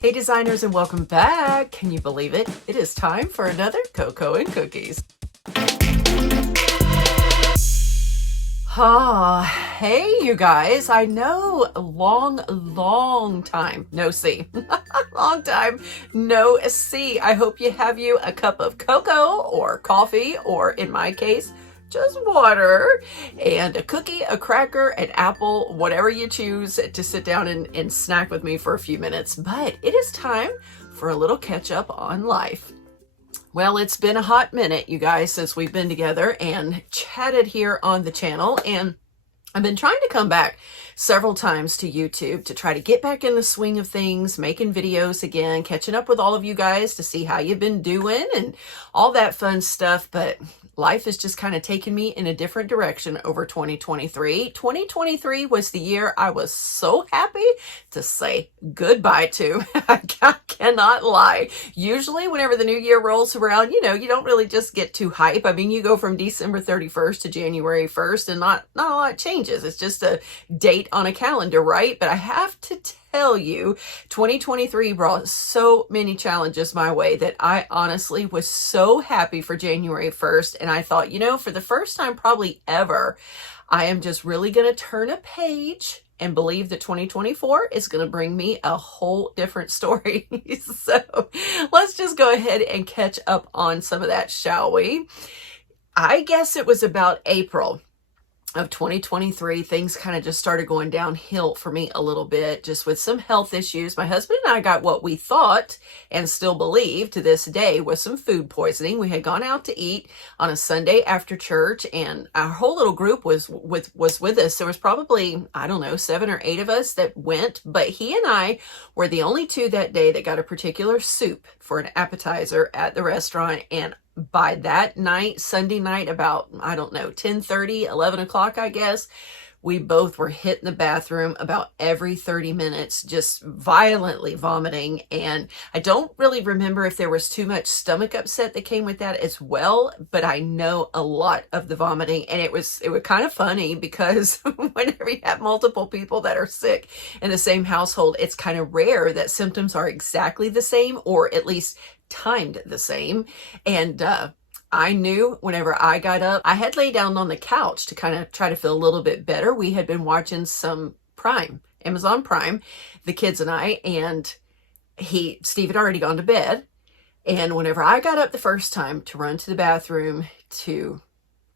Hey designers, and welcome back. Can you believe it? It is time for another Cocoa and Cookies. Hey you guys, I know long time no see. Long time no see. I hope you have you a cup of cocoa or coffee, or in my case, just water, and a cookie, a cracker, an apple, whatever you choose to sit down and snack with me for a few minutes. But it is time for a little catch up on life. Well, it's been a hot minute, you guys, since we've been together and chatted here on the channel, and I've been trying to come back several times to YouTube to try to get back in the swing of things, making videos again, catching up with all of you guys to see how you've been doing and all that fun stuff. But life is just kind of taking me in a different direction over 2023. 2023 was the year I was so happy to say goodbye to. I cannot lie. Usually whenever the new year rolls around, you don't really just get too hype. I mean, you go from December 31st to January 1st and not a lot changes. It's just a date on a calendar, right? But I have to tell you, 2023 brought so many challenges my way that I honestly was so happy for January 1st. And I thought, for the first time probably ever, I am just really going to turn a page and believe that 2024 is going to bring me a whole different story. So let's just go ahead and catch up on some of that, shall we? I guess it was about April of 2023, things kind of just started going downhill for me a little bit, just with some health issues. My husband and I got what we thought and still believe to this day was some food poisoning. We had gone out to eat on a Sunday after church, and our whole little group was with us. There was probably, 7 or 8 of us that went, but he and I were the only two that day that got a particular soup for an appetizer at the restaurant. And by that night, Sunday night, about, 10:30, 11 o'clock, I guess, we both were hit in the bathroom about every 30 minutes, just violently vomiting. And I don't really remember if there was too much stomach upset that came with that as well, but I know a lot of the vomiting. And it was kind of funny because whenever you have multiple people that are sick in the same household, it's kind of rare that symptoms are exactly the same, or at least timed the same. And I knew whenever I got up, I had laid down on the couch to kind of try to feel a little bit better. We had been watching some Amazon Prime, the kids and I, and Steve had already gone to bed. And whenever I got up the first time to run to the bathroom to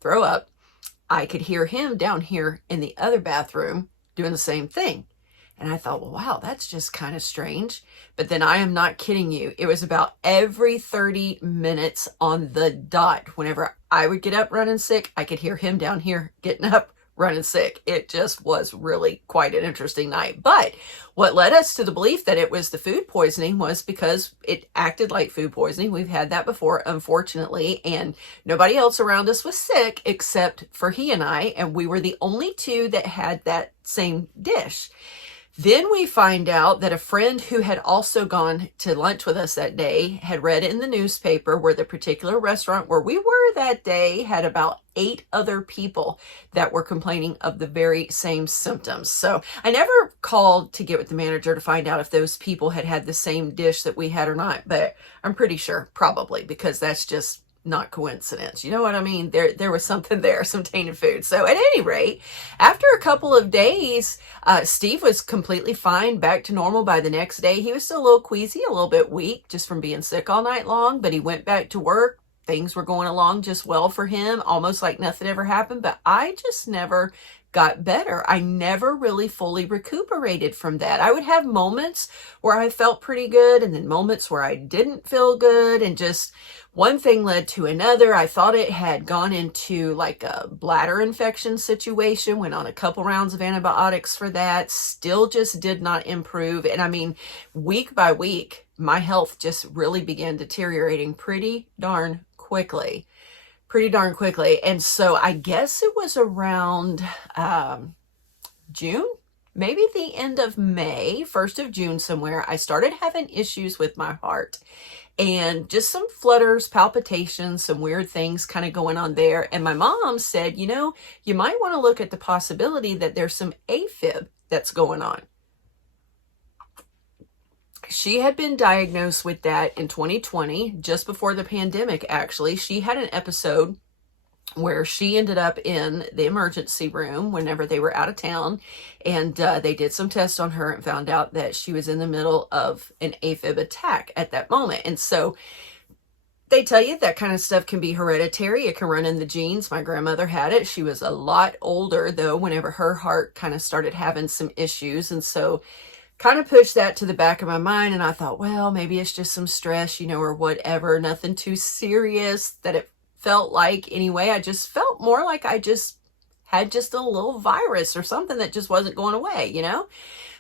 throw up, I could hear him down here in the other bathroom doing the same thing. And I thought, well, wow, that's just kind of strange. But then I am not kidding you. It was about every 30 minutes on the dot. Whenever I would get up running sick, I could hear him down here getting up running sick. It just was really quite an interesting night. But what led us to the belief that it was the food poisoning was because it acted like food poisoning. We've had that before, unfortunately, and nobody else around us was sick except for he and I, and we were the only two that had that same dish. Then we find out that a friend who had also gone to lunch with us that day had read in the newspaper where the particular restaurant where we were that day had about 8 other people that were complaining of the very same symptoms. So I never called to get with the manager to find out if those people had had the same dish that we had or not, but I'm pretty sure probably, because that's just not coincidence. You know what I mean? There was something there, some tainted food. So at any rate, after a couple of days, Steve was completely fine, back to normal by the next day. He was still a little queasy, a little bit weak just from being sick all night long, but he went back to work. Things were going along just well for him, almost like nothing ever happened. But I just never got better. I never really fully recuperated from that. I would have moments where I felt pretty good and then moments where I didn't feel good, and just one thing led to another. I thought it had gone into like a bladder infection situation, went on a couple rounds of antibiotics for that, still just did not improve. And I mean, week by week, my health just really began deteriorating pretty darn quickly. And so I guess it was around June, maybe the end of May, 1st of June somewhere, I started having issues with my heart and just some flutters, palpitations, some weird things kind of going on there. And my mom said, you might want to look at the possibility that there's some afib that's going on. She had been diagnosed with that in 2020, just before the pandemic, actually. She had an episode where she ended up in the emergency room whenever they were out of town, and they did some tests on her and found out that she was in the middle of an afib attack at that moment. And so they tell you that kind of stuff can be hereditary. It can run in the genes. My grandmother had it. She was a lot older, though, whenever her heart kind of started having some issues. And so kind of pushed that to the back of my mind. And I thought, well, maybe it's just some stress, you know, or whatever. Nothing too serious that it felt like anyway. I just felt more like I just had just a little virus or something that just wasn't going away, you know?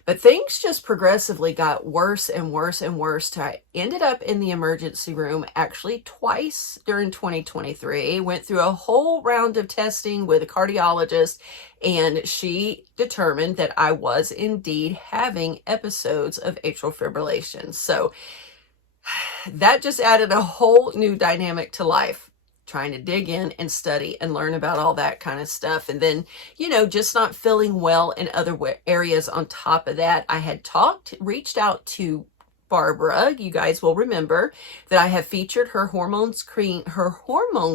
But things just progressively got worse and worse and worse. I ended up in the emergency room actually twice during 2023. Went through a whole round of testing with a cardiologist, and she determined that I was indeed having episodes of atrial fibrillation. So that just added a whole new dynamic to life, trying to dig in and study and learn about all that kind of stuff. And then, you know, just not feeling well in other areas on top of that. I had reached out to Barbara. You guys will remember that I have featured her hormone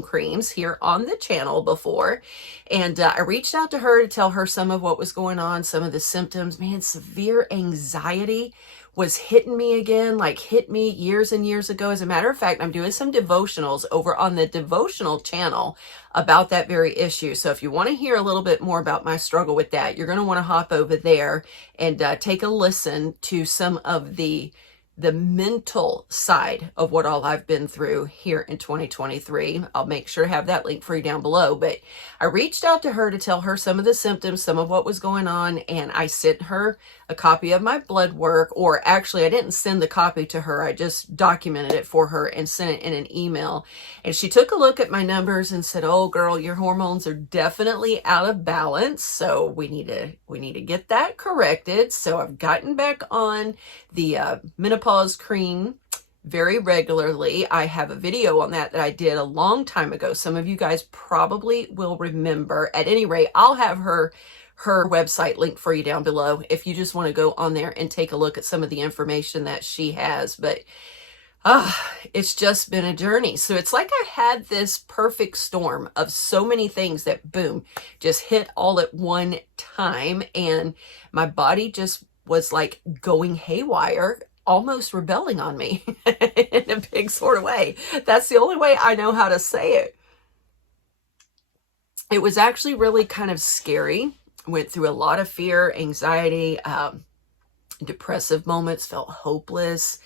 creams here on the channel before. And I reached out to her to tell her some of what was going on, some of the symptoms. Man, severe anxiety was hitting me again, like hit me years and years ago. As a matter of fact, I'm doing some devotionals over on the devotional channel about that very issue. So if you want to hear a little bit more about my struggle with that, you're going to want to hop over there and take a listen to some of the mental side of what all I've been through here in 2023. I'll make sure to have that link for you down below. But I reached out to her to tell her some of the symptoms, some of what was going on, and I sent her a copy of my blood work, or actually I didn't send the copy to her. I just documented it for her and sent it in an email. And she took a look at my numbers and said, "Oh girl, your hormones are definitely out of balance. So we need to get that corrected." So I've gotten back on the menopause cream very regularly. I have a video on that I did a long time ago. Some of you guys probably will remember. At any rate, I'll have her website link for you down below if you just want to go on there and take a look at some of the information that she has. But it's just been a journey. So it's like I had this perfect storm of so many things that boom, just hit all at one time, and my body just was like going haywire, almost rebelling on me in a big sort of way. That's the only way I know how to say it. It was actually really kind of scary. Went through a lot of fear, anxiety, depressive moments, felt hopeless,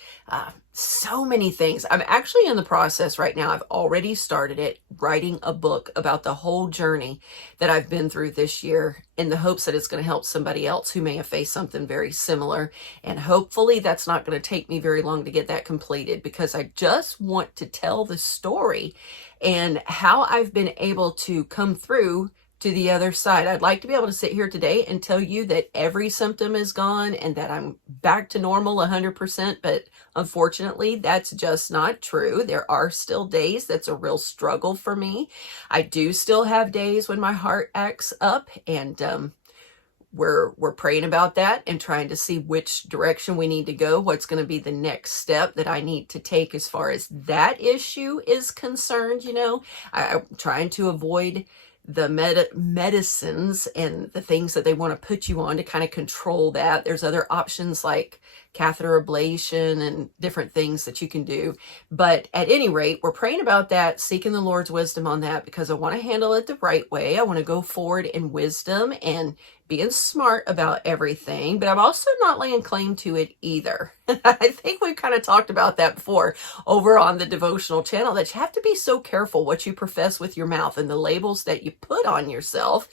so many things. I'm actually in the process right now. I've already started it, writing a book about the whole journey that I've been through this year, in the hopes that it's going to help somebody else who may have faced something very similar. And hopefully that's not going to take me very long to get that completed, because I just want to tell the story and how I've been able to come through to the other side. I'd like to be able to sit here today and tell you that every symptom is gone and that I'm back to normal 100%, but unfortunately that's just not true. There are still days that's a real struggle for me. I do still have days when my heart acts up, and we're praying about that and trying to see which direction we need to go, what's going to be the next step that I need to take as far as that issue is concerned. You know, I'm trying to avoid the medicines and the things that they want to put you on to kind of control that. There's other options like catheter ablation and different things that you can do. But at any rate, we're praying about that, seeking the Lord's wisdom on that, because I want to handle it the right way. I want to go forward in wisdom and being smart about everything, but I'm also not laying claim to it either. I think we've kind of talked about that before over on the devotional channel, that you have to be so careful what you profess with your mouth and the labels that you put on yourself.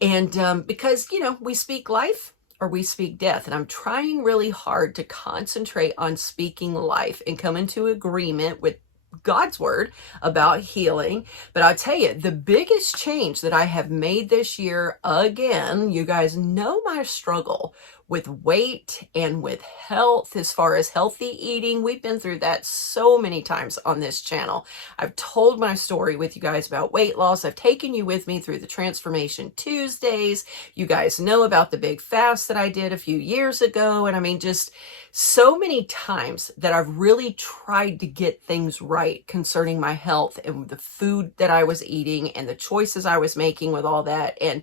And because, you know, we speak life or we speak death. And I'm trying really hard to concentrate on speaking life and come into agreement with God's word about healing. But I'll tell you, the biggest change that I have made this year, again, you guys know my struggle with weight and with health, as far as healthy eating. We've been through that so many times on this channel. I've told my story with you guys about weight loss. I've taken you with me through the Transformation Tuesdays. You guys know about the big fast that I did a few years ago. And I mean, just so many times that I've really tried to get things right concerning my health and the food that I was eating and the choices I was making with all that. And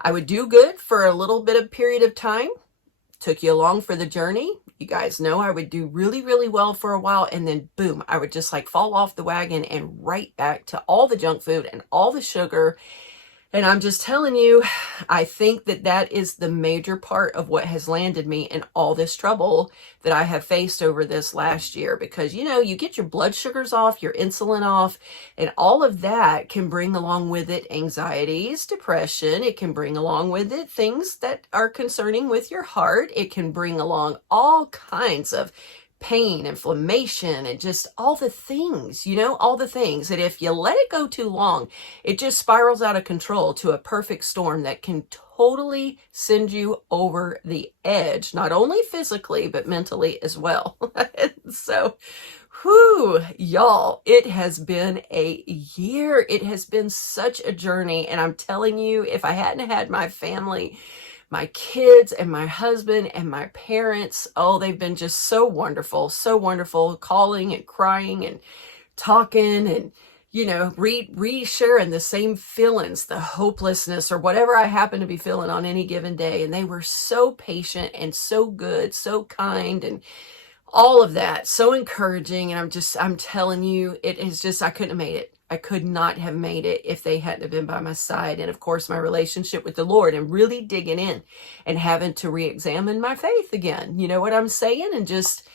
I would do good for a little bit of period of time. Took you along for the journey. You guys know I would do really, really well for a while, and then boom, I would just like fall off the wagon and right back to all the junk food and all the sugar. And I'm just telling you, I think that that is the major part of what has landed me in all this trouble that I have faced over this last year. Because, you know, you get your blood sugars off, your insulin off, and all of that can bring along with it anxieties, depression. It can bring along with it things that are concerning with your heart. It can bring along all kinds of pain, inflammation, and just all the things, you know, all the things that if you let it go too long, it just spirals out of control to a perfect storm that can totally send you over the edge, not only physically, but mentally as well. So, whew, y'all, it has been a year. It has been such a journey. And I'm telling you, if I hadn't had my family, my kids and my husband and my parents, oh, they've been just so wonderful, calling and crying and talking and, you know, re-sharing the same feelings, the hopelessness or whatever I happen to be feeling on any given day. And they were so patient and so good, so kind, and all of that, so encouraging. And I'm telling you, it is just, I couldn't have made it. I could not have made it if they hadn't have been by my side. And of course, my relationship with the Lord and really digging in and having to re-examine my faith again. You know what I'm saying? And just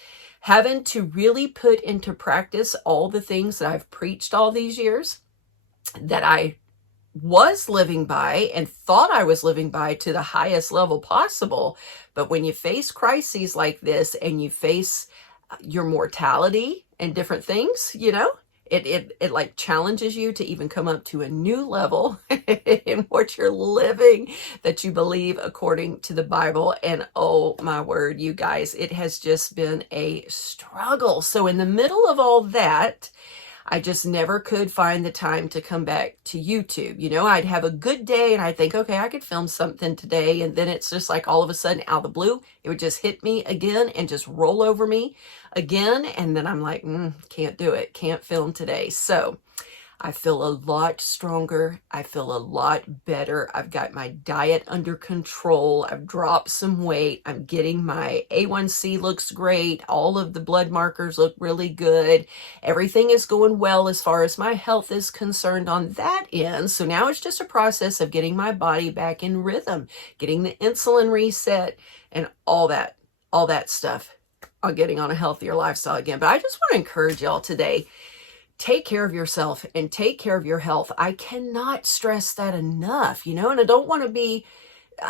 having to really put into practice all the things that I've preached all these years that I was living by and thought I was living by to the highest level possible. But when you face crises like this and you face your mortality and different things, you know, it like challenges you to even come up to a new level in what you're living that you believe according to the Bible. And oh my word, you guys, it has just been a struggle. So in the middle of all that, I just never could find the time to come back to YouTube. You know, I'd have a good day and I'd think, okay, I could film something today. And then it's just like all of a sudden out of the blue, it would just hit me again and just roll over me again. And then I'm like, can't do it. Can't film today. So I feel a lot stronger. I feel a lot better. I've got my diet under control. I've dropped some weight. I'm getting my A1C looks great. All of the blood markers look really good. Everything is going well as far as my health is concerned on that end. So now it's just a process of getting my body back in rhythm, getting the insulin reset and all that stuff on getting on a healthier lifestyle again. But I just want to encourage y'all today, take care of yourself and take care of your health. I cannot stress that enough, you know, and I don't want to be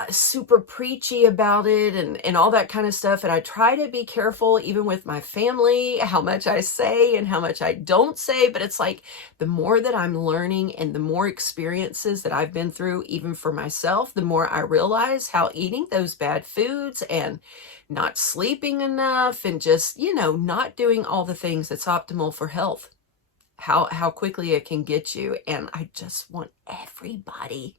super preachy about it and all that kind of stuff. And I try to be careful even with my family, how much I say and how much I don't say. But it's like the more that I'm learning and the more experiences that I've been through, even for myself, the more I realize how eating those bad foods and not sleeping enough and just, you know, not doing all the things that's optimal for health, how quickly it can get you. And I just want everybody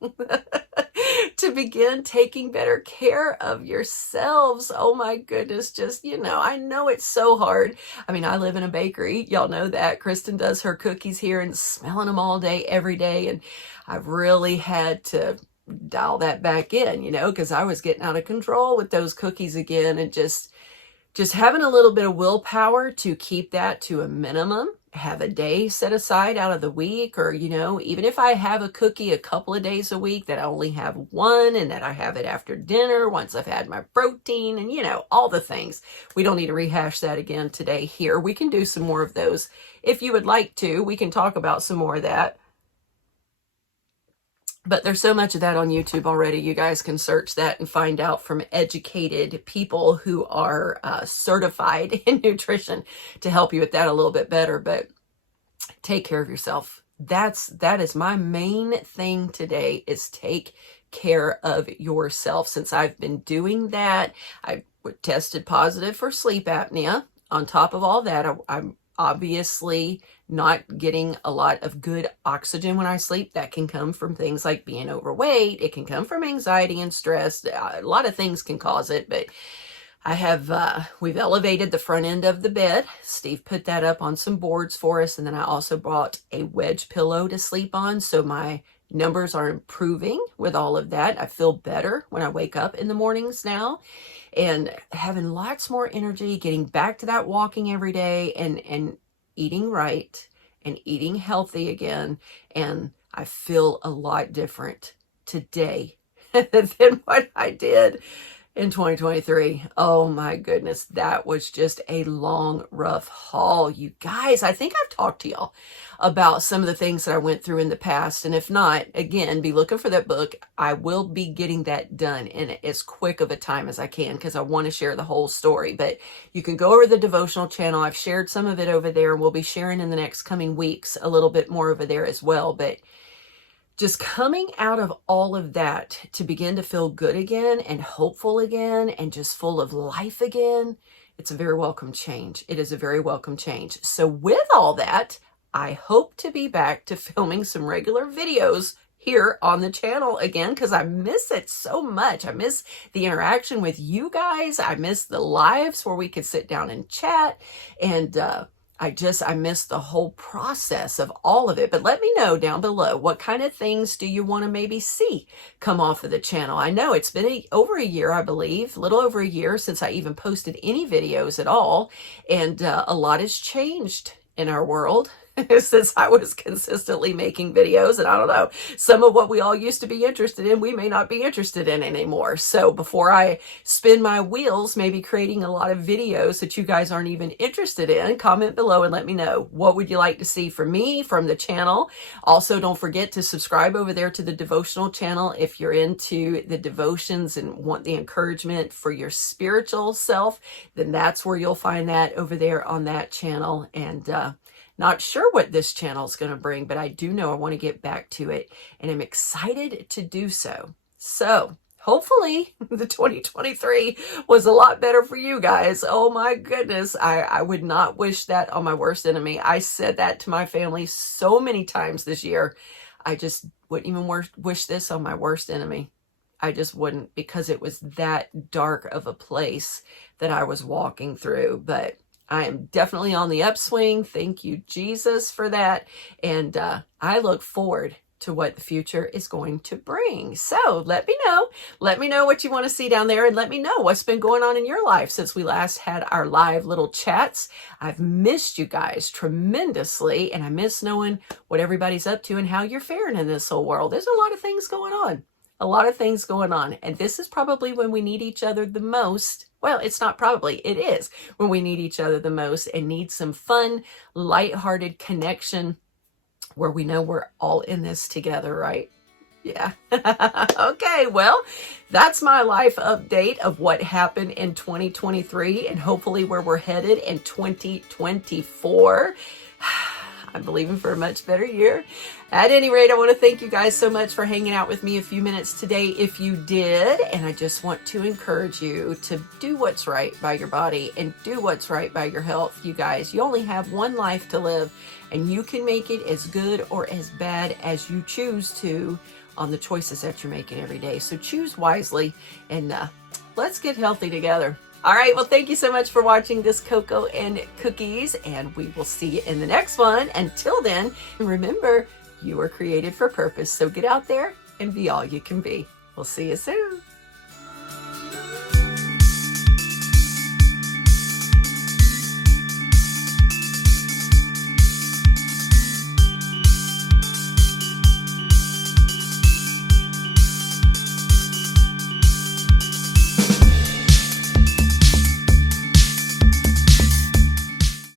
to begin taking better care of yourselves. Oh my goodness, just, you know, I know it's so hard. I mean, I live in a bakery. Y'all know that. Kristen does her cookies here and smelling them all day, every day. And I've really had to dial that back in, you know, because I was getting out of control with those cookies again, and just having a little bit of willpower to keep that to a minimum. Have a day set aside out of the week, or, you know, even if I have a cookie a couple of days a week, that I only have one and that I have it after dinner once I've had my protein and, you know, all the things. We don't need to rehash that again today here. We can do some more of those if you would like to. We can talk about some more of that. But there's so much of that on YouTube already. You guys can search that and find out from educated people who are certified in nutrition to help you with that a little bit better. But take care of yourself. That is my main thing today, is take care of yourself. Since I've been doing that, I tested positive for sleep apnea. On top of all that, I'm obviously not getting a lot of good oxygen when I sleep. That can come from things like being overweight. It can come from anxiety and stress. A lot of things can cause it, but I have, we've elevated the front end of the bed. Steve put that up on some boards for us. And then I also bought a wedge pillow to sleep on. So my numbers are improving with all of that. I feel better when I wake up in the mornings now, and having lots more energy, getting back to that walking every day, and eating right and eating healthy again. And I feel a lot different today than what I did in 2023. Oh my goodness, that was just a long, rough haul. You guys, I think I've talked to y'all about some of the things that I went through in the past. And if not, again, be looking for that book. I will be getting that done in as quick of a time as I can, because I want to share the whole story. But you can go over the devotional channel. I've shared some of it over there, and we'll be sharing in the next coming weeks a little bit more over there as well. But just coming out of all of that to begin to feel good again and hopeful again and just full of life again, it's a very welcome change. It is a very welcome change. So with all that, I hope to be back to filming some regular videos here on the channel again, because I miss it so much. I miss the interaction with you guys. I miss the lives where we could sit down and chat, and I miss the whole process of all of it. But let me know down below, what kind of things do you want to maybe see come off of the channel? I know it's been over a year, I believe, a little over a year since I even posted any videos at all. And a lot has changed in our world since I was consistently making videos. And I don't know, some of what we all used to be interested in, we may not be interested in anymore. So before I spin my wheels, maybe creating a lot of videos that you guys aren't even interested in, comment below and let me know. What would you like to see from me, from the channel? Also, don't forget to subscribe over there to the devotional channel if you're into the devotions and want the encouragement for your spiritual self. Then that's where you'll find that over there on that channel. And not sure what this channel is going to bring, but I do know I want to get back to it, and I'm excited to do so. So hopefully the 2023 was a lot better for you guys. Oh my goodness. I would not wish that on my worst enemy. I said that to my family so many times this year. I just wouldn't even wish this on my worst enemy. I just wouldn't, because it was that dark of a place that I was walking through. But I am definitely on the upswing. Thank you, Jesus, for that. And I look forward to what the future is going to bring. So let me know. Let me know what you want to see down there, and let me know what's been going on in your life since we last had our live little chats. I've missed you guys tremendously, and I miss knowing what everybody's up to and how you're faring in this whole world. There's a lot of things going on. A lot of things going on. And this is probably when we need each other the most. Well, it's not probably, it is when we need each other the most and need some fun, lighthearted connection where we know we're all in this together, right? Yeah. Okay, well, that's my life update of what happened in 2023 and hopefully where we're headed in 2024. I'm believing for a much better year. At any rate, I want to thank you guys so much for hanging out with me a few minutes today if you did. And I just want to encourage you to do what's right by your body and do what's right by your health. You guys, you only have one life to live, and you can make it as good or as bad as you choose to on the choices that you're making every day. So choose wisely, and let's get healthy together. All right, well, thank you so much for watching this Cocoa and Cookies, and we will see you in the next one. Until then, remember, you are created for purpose, so get out there and be all you can be. We'll see you soon.